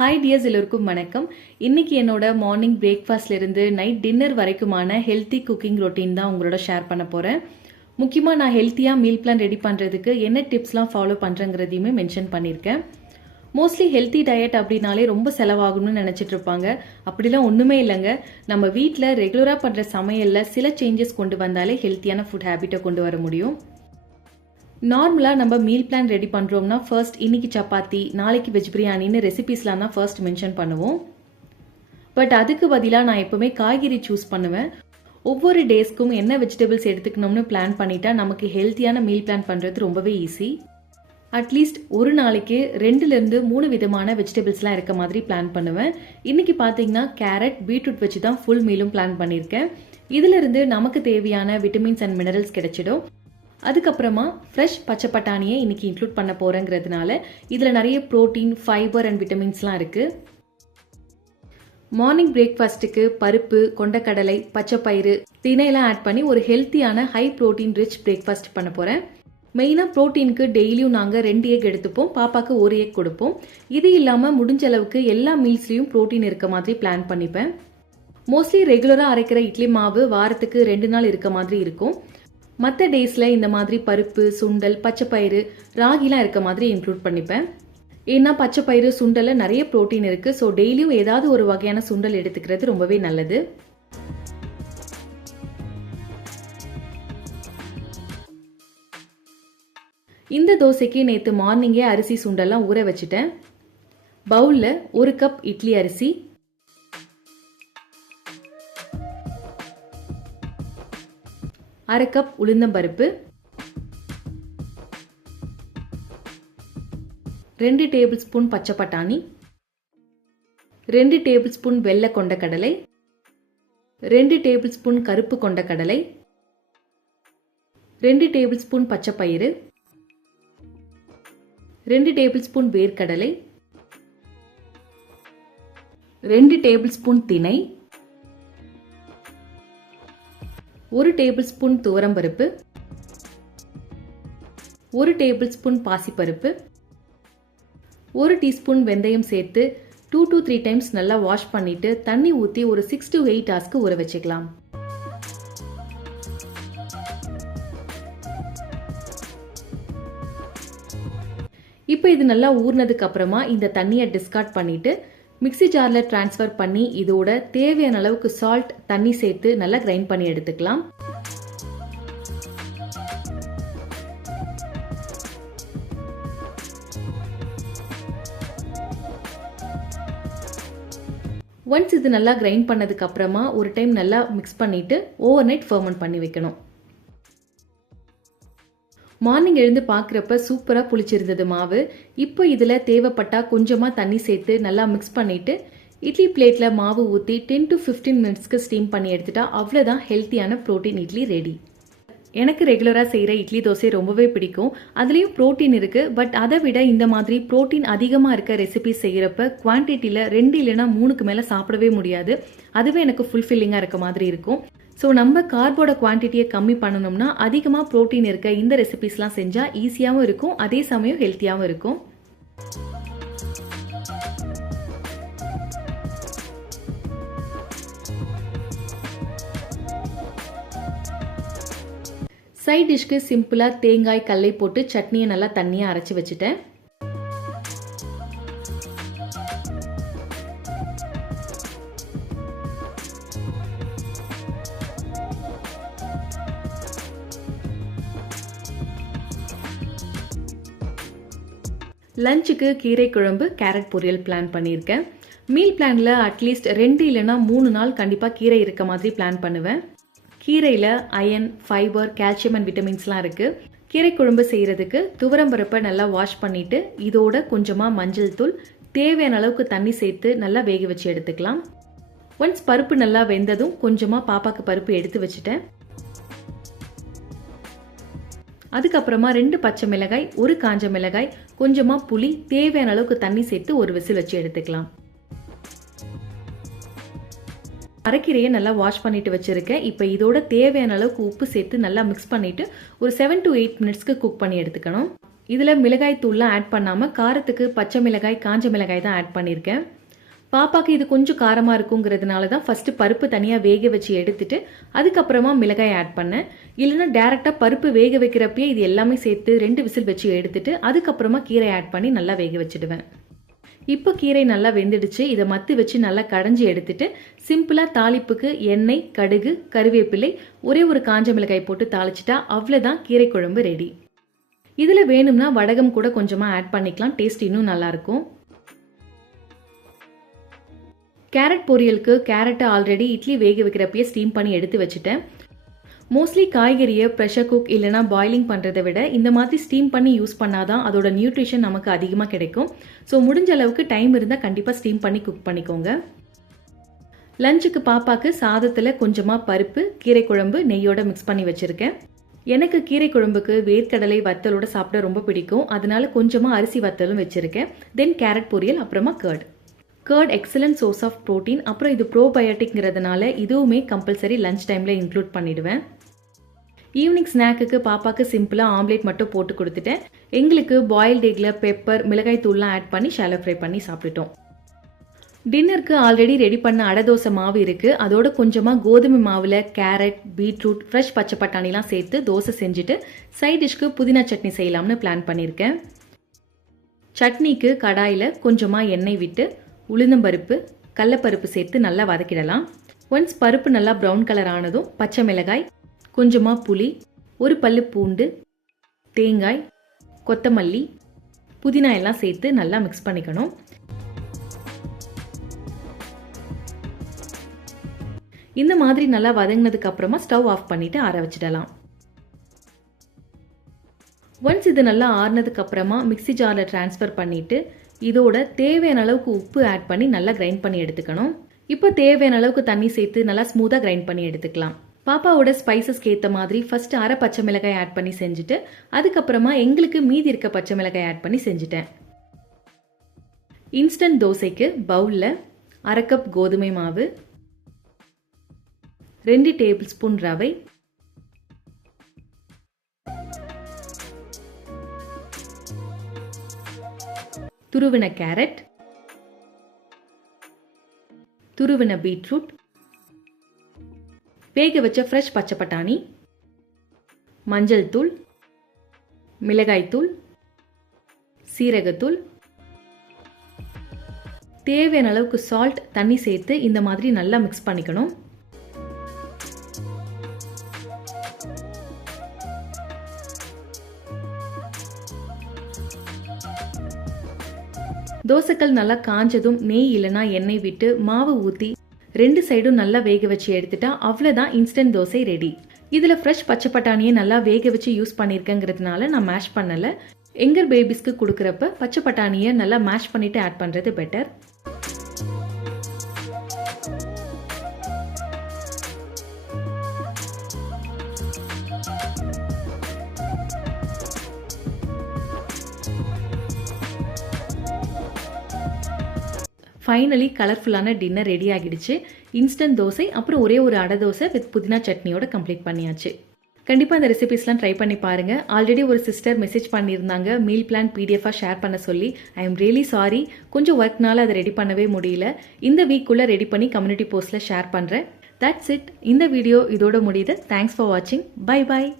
Hi tears, எல்லோருக்கும் வணக்கம். இன்னைக்கு என்னோட மார்னிங் பிரேக்ஃபாஸ்ட்ல இருந்து நைட் டின்னர் வரைக்குமான ஹெல்த்தி குக்கிங் ரொட்டீன் தான் உங்களோட ஷேர் பண்ண போறேன். முக்கியமாக நான் ஹெல்த்தியாக மீல் பிளான் ரெடி பண்ணுறதுக்கு என்ன டிப்ஸ்லாம் ஃபாலோ பண்ணுறங்கிறதையுமே மென்ஷன் பண்ணியிருக்கேன். மோஸ்ட்லி ஹெல்த்தி டயட் அப்படின்னாலே ரொம்ப செலவாகணும்னு நினச்சிட்டு இருப்பாங்க. அப்படிலாம் ஒன்றுமே இல்லைங்க. நம்ம வீட்டில் ரெகுலராக பண்ணுற சமையலில் சில சேஞ்சஸ் கொண்டு வந்தாலே ஹெல்த்தியான ஃபுட் ஹேபிட்டை கொண்டு வர முடியும். நார்மலாக நம்ம மீல் பிளான் ரெடி பண்ணுறோம்னா ஃபர்ஸ்ட் இன்னைக்கு சப்பாத்தி, நாளைக்கு வெஜ் பிரியாணின்னு ரெசிபீஸ்லாம் தான் ஃபர்ஸ்ட் மென்ஷன் பண்ணுவோம். பட் அதுக்கு பதிலாக நான் எப்போவுமே காய்கறி சூஸ் பண்ணுவேன். ஒவ்வொரு டேஸ்க்கும் என்ன வெஜிடபிள்ஸ் எடுத்துக்கணும்னு பிளான் பண்ணிட்டா நமக்கு ஹெல்த்தியான மீல் பிளான் பண்ணுறது ரொம்பவே ஈஸி. அட்லீஸ்ட் ஒரு நாளைக்கு 2லேருந்து 3 விதமான வெஜிடபிள்ஸ்லாம் இருக்க மாதிரி பிளான் பண்ணுவேன். இன்னைக்கு பார்த்தீங்கன்னா கேரட், பீட்ரூட் வச்சு தான் ஃபுல் மீலும் பிளான் பண்ணியிருக்கேன். இதிலிருந்து நமக்கு தேவையான விட்டமின்ஸ் அண்ட் மினரல்ஸ் கிடைச்சிடும். அதுக்கப்புறமா ஃப்ரெஷ் பச்சை பட்டாணியை இன்னைக்கு இன்க்ளூட் பண்ண போகிறேங்கிறதுனால இதில் நிறைய ப்ரோட்டீன், ஃபைபர் அண்ட் விட்டமின்ஸ்லாம் இருக்குது. மார்னிங் பிரேக்ஃபாஸ்ட்டுக்கு பருப்பு, கொண்டக்கடலை, பச்சைப்பயிறு, திணையெல்லாம் ஆட் பண்ணி ஒரு ஹெல்த்தியான ஹை ப்ரோட்டீன் ரிச் பிரேக்ஃபாஸ்ட் பண்ண போகிறேன். மெயினாக ப்ரோட்டீனுக்கு டெய்லியும் நாங்கள் 2 எக் எடுத்துப்போம், பாப்பாவுக்கு 1 எக் கொடுப்போம். இது இல்லாமல் முடிஞ்ச அளவுக்கு எல்லா மீல்ஸ்லேயும் ப்ரோட்டீன் இருக்க மாதிரி பிளான் பண்ணிப்பேன். மோஸ்ட்லி ரெகுலராக அரைக்கிற இட்லி மாவு வாரத்துக்கு 2 நாள் இருக்க மாதிரி இருக்கும். மற்ற டேஸில் இந்த மாதிரி பருப்பு, சுண்டல், பச்சைப்பயிறு, ராகிலாம் இருக்க மாதிரி இன்க்ளூட் பண்ணிப்பேன். ஏன்னா பச்சைப்பயிறு, சுண்டலில் நிறைய ப்ரோட்டீன் இருக்குது. ஸோ டெய்லியும் ஏதாவது ஒரு வகையான சுண்டல் எடுத்துக்கிறது ரொம்பவே நல்லது. இந்த தோசைக்கு நேற்று மார்னிங்கே அரிசி சுண்டல்லாம் ஊற வச்சுட்டேன். பவுலில் 1 கப் இட்லி அரிசி, 1/2 கப் உளுந்தம்பருப்பு, 2 டேபிள் ஸ்பூன் பச்சை பட்டாணி, 2 டேபிள் ஸ்பூன் வெள்ளை கொண்டக்கடலை, 2 டேபிள் ஸ்பூன் கருப்பு கொண்டக்கடலை, 2 டேபிள் ஸ்பூன் பச்சைப்பயிறு, 2 டேபிள் ஸ்பூன் வேர்க்கடலை, 2 டேபிள் ஸ்பூன் திணை, 1 டேபிள் ஸ்பூன் துவரம்பருப்பு, 1 டேபிள் ஸ்பூன் பாசிப்பருப்பு, 1 டீஸ்பூன் வெந்தயம் சேர்த்து 2 to 3 டைம்ஸ் நல்லா வாஷ் பண்ணிட்டு தண்ணி ஊற்றி ஒரு 6 to 8 ஹவர்ஸ்க்கு ஊற வச்சுக்கலாம். இப்போ இது நல்லா ஊறினதுக்கு அப்புறமா இந்த தண்ணியை டிஸ்கார்ட் பண்ணிட்டு மிக்ஸி ஜாரில் ட்ரான்ஸ்ஃபர் பண்ணி இதோட தேவையான அளவுக்கு சால்ட், தண்ணி சேர்த்து நல்லா கிரைண்ட் பண்ணி எடுத்துக்கலாம். ஒன்ஸ் இது நல்லா கிரைண்ட் பண்ணதுக்கு அப்புறமா ஒரு டைம் நல்லா மிக்ஸ் பண்ணிட்டு ஓவர் நைட் ஃபெர்மெண்ட் பண்ணி வைக்கணும். மார்னிங் எழுந்து பார்க்குறப்ப சூப்பராக புளிச்சிருந்தது மாவு. இப்போ இதில் தேவைப்பட்டா கொஞ்சமாக தண்ணி சேர்த்து நல்லா மிக்ஸ் பண்ணிவிட்டு இட்லி பிளேட்டில் மாவு ஊற்றி 10 to 15 மினிட்ஸ்க்கு ஸ்டீம் பண்ணி எடுத்துட்டா அவ்வளோதான் ஹெல்த்தியான ப்ரோட்டீன் இட்லி ரெடி. எனக்கு ரெகுலராக செய்கிற இட்லி தோசை ரொம்பவே பிடிக்கும். அதுலேயும் ப்ரோட்டீன் இருக்குது. பட் அதை விட இந்த மாதிரி ப்ரோட்டீன் அதிகமாக இருக்க ரெசிபி செய்கிறப்ப குவான்டிட்டியில் 2 இல்லைனா 3க்கு மேலே சாப்பிடவே முடியாது. அதுவே எனக்கு ஃபுல்ஃபில்லிங்காக இருக்க மாதிரி இருக்கும். ஸோ நம்ம கார்போட குவான்டிட்டியை கம்மி பண்ணணும்னா அதிகமாக ப்ரோட்டீன் இருக்க இந்த ரெசிபிஸ்லாம் செஞ்சால் ஈஸியாகவும் இருக்கும், அதே சமயம் ஹெல்த்தியாகவும் இருக்கும். சைட் டிஷ்க்கு சிம்பிளாக தேங்காய், கல்லை போட்டு சட்னியை நல்லா தண்ணியாக அரைச்சி வச்சுட்டேன். லஞ்சுக்கு கீரை குழம்பு, கேரட் பொரியல் பிளான் பண்ணியிருக்கேன். மீல் பிளானில் அட்லீஸ்ட் 2 இல்லைனா 3 நாள் கண்டிப்பாக கீரை இருக்க மாதிரி பிளான் பண்ணுவேன். கீரையில் அயன், ஃபைபர், கால்சியம் அண்ட் விட்டமின்ஸ்லாம் இருக்குது. கீரை குழம்பு செய்கிறதுக்கு துவரம்பருப்பை நல்லா வாஷ் பண்ணிவிட்டு இதோட கொஞ்சமாக மஞ்சள் தூள், தேவையான அளவுக்கு தண்ணி சேர்த்து நல்லா வேக வச்சு எடுத்துக்கலாம். ஒன்ஸ் பருப்பு நல்லா வெந்ததும் கொஞ்சமாக பாப்பாக்கு பருப்பு எடுத்து வச்சுட்டேன். அதுக்கப்புறமா 2 பச்சை மிளகாய், 1 காஞ்ச மிளகாய், கொஞ்சமாக புளி, தேவையான அளவுக்கு தண்ணி சேர்த்து ஒரு விசில் வச்சு எடுத்துக்கலாம். அரைக்கீரையை நல்லா வாஷ் பண்ணிட்டு வச்சிருக்கேன். இப்போ இதோட தேவையான அளவுக்கு உப்பு சேர்த்து நல்லா மிக்ஸ் பண்ணிட்டு ஒரு 7 to 8 மினிட்ஸ்க்கு குக் பண்ணி எடுத்துக்கணும். இதில் மிளகாய் தூள்லாம் ஆட் பண்ணாமல் காரத்துக்கு பச்சை மிளகாய் காஞ்ச மிளகாய் தான் ஆட் பண்ணியிருக்கேன். பாப்பாக்கு இது கொஞ்சம் காரமாக இருக்குங்கிறதுனால தான் ஃபஸ்ட்டு பருப்பு தனியாக வேக வச்சு எடுத்துட்டு அதுக்கப்புறமா மிளகாய் ஆட் பண்ணேன். இல்லைன்னா டேரெக்டாக பருப்பு வேக வைக்கிறப்பயே இது எல்லாமே சேர்த்து 2 விசில் வச்சு எடுத்துட்டு அதுக்கப்புறமா கீரை ஆட் பண்ணி நல்லா வேக வச்சுடுவேன். இப்போ கீரை நல்லா வெந்துடுச்சு. இதை மத்து வச்சு நல்லா கடைஞ்சி எடுத்துட்டு சிம்பிளாக தாளிப்புக்கு எண்ணெய், கடுகு, கருவேப்பிலை, ஒரே ஒரு காஞ்ச மிளகாய் போட்டு தாளிச்சிட்டா அவ்வளோதான் கீரை குழம்பு ரெடி. இதில் வேணும்னா வடகம் கூட கொஞ்சமாக ஆட் பண்ணிக்கலாம், டேஸ்ட் இன்னும் நல்லாயிருக்கும். கேரட் பொரியலுக்கு கேரட்டை ஆல்ரெடி இட்லி வேக வைக்கிறப்பயே ஸ்டீம் பண்ணி எடுத்து வச்சுட்டேன். மோஸ்ட்லி காய்கறியை ப்ரெஷர் குக் இல்லைனா பாயிலிங் பண்ணுறதை விட இந்த மாதிரி ஸ்டீம் பண்ணி யூஸ் பண்ணாதான் அதோட நியூட்ரிஷன் நமக்கு அதிகமாக கிடைக்கும். ஸோ முடிஞ்ச அளவுக்கு டைம் இருந்தால் கண்டிப்பாக ஸ்டீம் பண்ணி குக் பண்ணிக்கோங்க. லஞ்சுக்கு பாப்பாக்கு சாதத்தில் கொஞ்சமாக பருப்பு, கீரை குழம்பு, நெய்யோட மிக்ஸ் பண்ணி வச்சுருக்கேன். எனக்கு கீரை குழம்புக்கு வேர்க்கடலை வத்தலோட சாப்பிட ரொம்ப பிடிக்கும். அதனால கொஞ்சமாக அரிசி வத்தலும் வச்சுருக்கேன். தென் கேரட் பொரியல், அப்புறமா curd excellent source of protein. அப்புறம் இது ப்ரோபயோட்டிக்ங்கிறதுனால இதுவுமே கம்பல்சரி லஞ்ச் டைமில் இன்க்ளூட் பண்ணிடுவேன். ஈவினிங் ஸ்நாக்குக்கு பாப்பாக்கு சிம்பிளாக ஆம்லேட் மட்டும் போட்டு கொடுத்துட்டேன். எங்களுக்கு பாயில்ட் எக்கில் பெப்பர், மிளகாய் தூள்லாம் ஆட் பண்ணி ஷாலோ ஃப்ரை பண்ணி சாப்பிட்டுட்டோம். டின்னருக்கு ஆல்ரெடி ரெடி பண்ண அடை தோசை மாவு இருக்குது. அதோட கொஞ்சமாக கோதுமை மாவில் கேரட், பீட்ரூட், ஃப்ரெஷ் பச்சை பட்டாணிலாம் சேர்த்து தோசை செஞ்சுட்டு சைட் டிஷ்க்கு புதினா சட்னி செய்யலாம்னு பிளான் பண்ணியிருக்கேன். சட்னிக்கு கடாயில் கொஞ்சமாக எண்ணெய் விட்டு உளுந்தம்பருப்பு, கடலப்பருப்பு சேர்த்து நல்லா வதக்கிடலாம். ஒன்ஸ் பருப்பு நல்லா ப்ரௌன் கலர் ஆனதும் பச்சை மிளகாய், கொஞ்சமாக புளி, ஒரு பல்லு பூண்டு, தேங்காய், கொத்தமல்லி, புதினா எல்லாம் சேர்த்து நல்லா மிக்ஸ் பண்ணிக்கணும். இந்த மாதிரி நல்லா வதங்கினதுக்கு அப்புறமா ஸ்டவ் ஆஃப் பண்ணிட்டு ஆற வச்சிடலாம். ஒன்ஸ் இது நல்லா ஆறுனதுக்கு அப்புறமா மிக்ஸி ஜாரில் ட்ரான்ஸ்ஃபர் பண்ணிட்டு இதோட தேவையான அளவுக்கு உப்பு ஆட் பண்ணி நல்லா கிரைண்ட் பண்ணி எடுத்துக்கணும். இப்போ தேவையான அளவுக்கு தண்ணி சேர்த்து நல்லா ஸ்மூத்தாக கிரைண்ட் பண்ணி எடுத்துக்கலாம். பாப்பாவோட ஸ்பைசஸ்க்கு ஏற்ற மாதிரி ஃபர்ஸ்ட் அரை பச்சை மிளகாய் ஆட் பண்ணி செஞ்சுட்டு அதுக்கப்புறமா எங்களுக்கு மீதி இருக்க பச்சை மிளகாய் ஆட் பண்ணி செஞ்சுட்டேன். இன்ஸ்டன்ட் தோசைக்கு பவுலில் 1/2 கப் கோதுமை மாவு, 2 டேபிள் ஸ்பூன் ரவை, துருவின கேரட், துருவின பீட்ரூட், வேக வச்ச ஃப்ரெஷ் பச்சை பட்டாணி, மஞ்சள் தூள், மிளகாய் தூள், சீரகத்தூள், தேவையான அளவுக்கு சால்ட், தண்ணி சேர்த்து இந்த மாதிரி நல்லா மிக்ஸ் பண்ணிக்கணும். தோசைக்கல் நல்லா காஞ்சதும் நெய் இல்லைனா எண்ணெய் விட்டு மாவு ஊற்றி 2 சைடும் நல்லா வேக வச்சு எடுத்துட்டா அவ்வளோதான் இன்ஸ்டன்ட் தோசை ரெடி. இதில் ஃப்ரெஷ் பச்சை பட்டாணியை நல்லா வேக வச்சு யூஸ் பண்ணியிருக்கேங்கிறதுனால நான் மேஷ் பண்ணலை. எங்கர் பேபிஸ்க்கு கொடுக்குறப்ப பச்சை பட்டாணியை நல்லா மேஷ் பண்ணிட்டு ஆட் பண்ணுறது பெட்டர். ஃபைனலி கலர்ஃபுல்லான டின்னர் ரெடி ஆகிடுச்சு. இன்ஸ்டன்ட் தோசை, அப்புறம் ஒரே ஒரு அடை தோசை வித் புதினா சட்னியோட கம்ப்ளீட் பண்ணியாச்சு. கண்டிப்பாக இந்த ரெசிபிஸ்லாம் ட்ரை பண்ணி பாருங்கள். ஆல்ரெடி ஒரு சிஸ்டர் மெசேஜ் பண்ணியிருந்தாங்க மீல் பிளான் பிடிஎஃபாக ஷேர் பண்ண சொல்லி. ஐ எம் ரியலி சாரி, கொஞ்சம் ஒர்க்னால அதை ரெடி பண்ணவே முடியல. இந்த வீக்குள்ளே ரெடி பண்ணி கம்யூனிட்டி போஸ்ட்டில் ஷேர் பண்ணுறேன். That's it. இந்த வீடியோ இதோட முடியுது. தேங்க்ஸ் ஃபார் வாட்சிங். Bye bye.